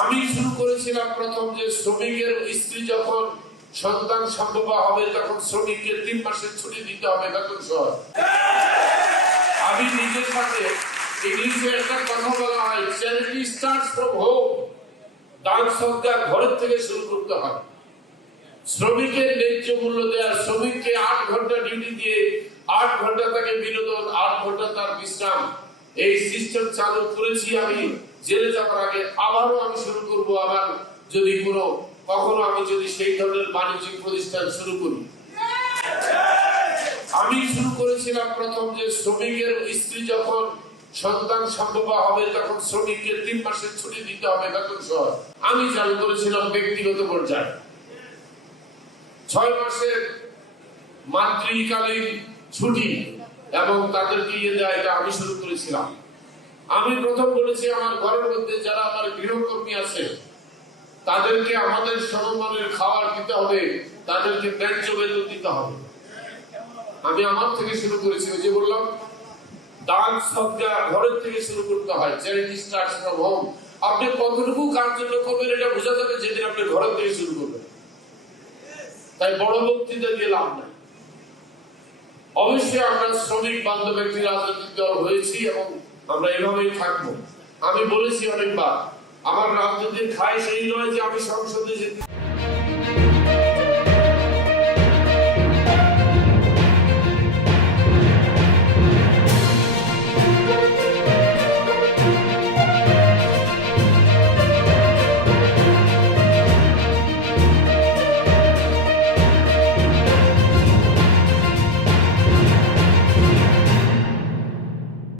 আমি শুরু করেছিলাম প্রথম যে শ্রমিকের স্ত্রী যখন সন্তান সম্ভব হবে, তখন শ্রমিককে তিন মাসের ছুটি দিতে হবে বেতন সহ। আমি নিজের সাথে কথা বলা হয় থেকে শুরু করতে হয়। শ্রমিকের ন্যায্য মূল্য দেওয়া শ্রমিককে আট ঘণ্টা ডিউটি দিয়ে আট ঘণ্টা বিনোদন, আট ঘণ্টা তার বিশ্রাম। এই সিস্টেম চালু করেছি আমি। জেলে যাওয়ার আগে আবারও আমি শুরু করব আবার যদি কোনো, কখনো আমি যদি সেই ধরনের বাণিজ্যিক প্রতিষ্ঠান শুরু করি। আমি শুরু করেছিলাম প্রথম যে শ্রমিকের স্ত্রী যখন সন্তান সম্ভব হবে, তখন শ্রমিককে তিন মাসের ছুটি দিতে হবে বেতন সহ। আমি চালু করেছিলাম ব্যক্তিগত পর্যায়ে। ছয় মাসের মাতৃকালীন ছুটি এবং তাদেরকে ইয়ে দেয় এটা আমি শুরু করেছিলাম। আমি প্রথম বলেছি, আমার ঘরের মধ্যে যারা আমার গৃহকর্মী আছে, তাদেরকে আমাদের সমমানের খাবার দিতে হবে, তাদেরকে ন্যায্য বেতন দিতে হবে। আমি আমার থেকে শুরু করেছি যে বললাম, দান সজ্ঞা ঘরের থেকে শুরু করতে হয় চ্যারিটি স্টার্টস ফ্রম হোম আপনি কতটুকু কার জন্য করবেন, এটা বোঝা যাবে যেদিন আপনি ঘরের থেকে শুরু করবেন। তাই বড় বক্তৃতা দিয়ে লাভ নাই। অবশ্যই আমরা শ্রমিক বান্ধব একটি রাজনৈতিক দল হয়েছি এবং আমরা এভাবেই থাকব। আমি বলেছি অনেকবার, আমার রাজনীতির খাই সেই নয় যে আমি সংসদে যেতে